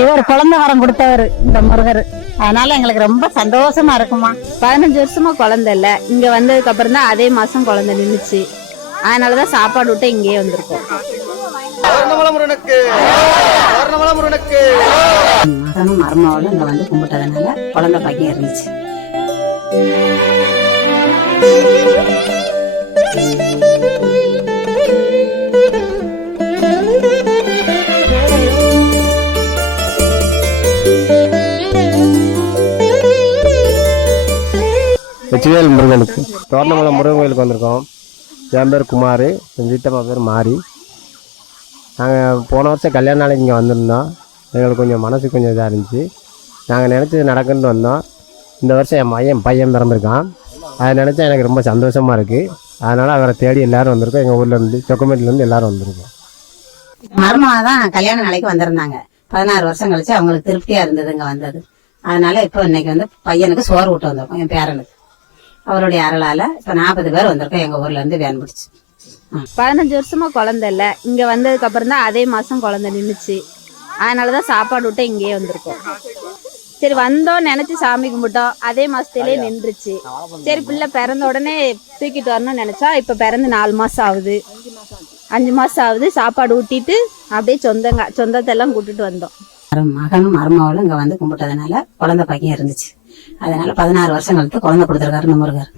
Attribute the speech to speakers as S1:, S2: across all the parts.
S1: இவர் குழந்தை வரம் கொடுத்தவர் இந்த முருகர். அதனால எங்களுக்கு ரொம்ப சந்தோஷமா இருக்குமா.
S2: பதினஞ்சு வருஷமா குழந்தை இல்ல. இங்க வந்ததுக்கு அப்புறம் தான் அதே மாசம் குழந்தை நின்னுச்சு. அதனாலதான் சாப்பாடு விட்டு இங்கேயே வந்திருக்கோம்.
S1: மகனும் மருமகளும் இங்க வந்து கும்பிட்டதுனால குழந்தை பாக்கியம் இருந்துச்சு
S3: வெற்றிவேல் முருகனுக்கு. தோரணமலை முருகன் கோயிலுக்கு வந்திருக்கோம். என் பேர் குமார். என் வீட்டம்மா பேர் மாரி. நாங்கள் போன வருஷம் கல்யாண நாளைக்கு இங்கே வந்திருந்தோம். எங்களுக்கு கொஞ்சம் மனசு கொஞ்சம் இதாக இருந்துச்சு. நாங்கள் நினச்சது நடக்குன்னு வந்தோம். இந்த வருஷம் என் பையன் பையன் பிறந்திருக்கான். அதை நினச்சா எனக்கு ரொம்ப சந்தோஷமாக இருக்குது அதனால் அவரை தேடி எல்லாரும் வந்திருக்கோம். எங்கள் ஊர்லேருந்து சொக்கமேட்டிலேருந்து எல்லோரும் வந்திருக்கோம்.
S1: மருமக தான் கல்யாண நாளைக்கு வந்திருந்தாங்க. பதினாறு வருஷம் கழிச்சு அவங்களுக்கு திருப்தியாக இருந்தது இங்கே வந்தது. அதனால் இப்போ இன்னைக்கு வந்து பையனுக்கு சோறு விட்டு வந்திருக்கோம் என் பேரனுக்கு. அவருடைய அருளால இப்ப நாற்பது பேர் வந்திருக்கோம். எங்க ஊர்ல இருந்து வேன் பிடிச்சு.
S2: பதினஞ்சு வருஷமா குழந்தை இல்ல. இங்க வந்ததுக்கு அப்புறம் தான் அதே மாசம் குழந்தை நின்னுச்சு. அதனாலதான் சாப்பாடு விட்டு இங்கேயே வந்திருக்கோம். சரி வந்தோம் நினைச்சு சாமி கும்பிட்டோம். அதே மாசத்திலே நின்றுச்சு. சரி பிள்ளை பிறந்த உடனே தூக்கிட்டு வரணும்னு நினைச்சா இப்ப பிறந்து நாலு மாசம் ஆகுது. அஞ்சு மாசம் ஆகுது. சாப்பாடு ஊட்டிட்டு அப்படியே சொந்தங்க சொந்தத்தை எல்லாம் கூட்டிட்டு வந்தோம்.
S1: மகனும் மருமகளும் இங்க வந்து கும்பிட்டதுனால குழந்தை பாக்கியம் இருந்துச்சு. அதனால பதினாறு வருஷம் கழித்து குழந்தை கொடுத்துருக்காரு இந்த முருகர்.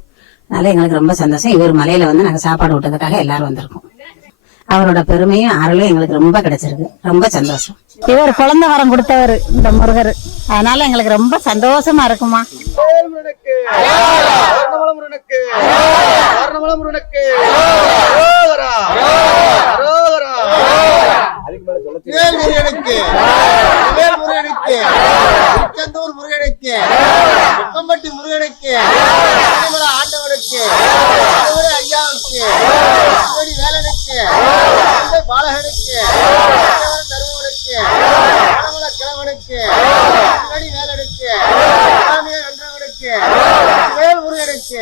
S1: அதனால எங்களுக்கு ரொம்ப சந்தோஷம். இவர் மலையில வந்து நாங்க சாப்பாடு விட்டதுக்காக எல்லாரும் வந்திருக்கோம். அவரோட பெருமையும் அருளும் எங்களுக்கு ரொம்ப கிடைச்சிருக்கு. ரொம்ப சந்தோஷம்.
S4: இவர் குழந்தை வரம் கொடுத்தவர் இந்த முருகர். அதனால எங்களுக்கு ரொம்ப சந்தோஷமா இருக்குமா?
S5: முருகனுக்கு முருகனுக்கு முருகனுக்கு அரோகரா முருகனுக்கு ஆண்டவனுக்கு ஐயாவுக்கு வேலனுக்கு பாலகனுக்கு தருமனுக்கு கிழவனுக்கு வேலனுக்கு சாமியார் வேல் முருகனுக்கு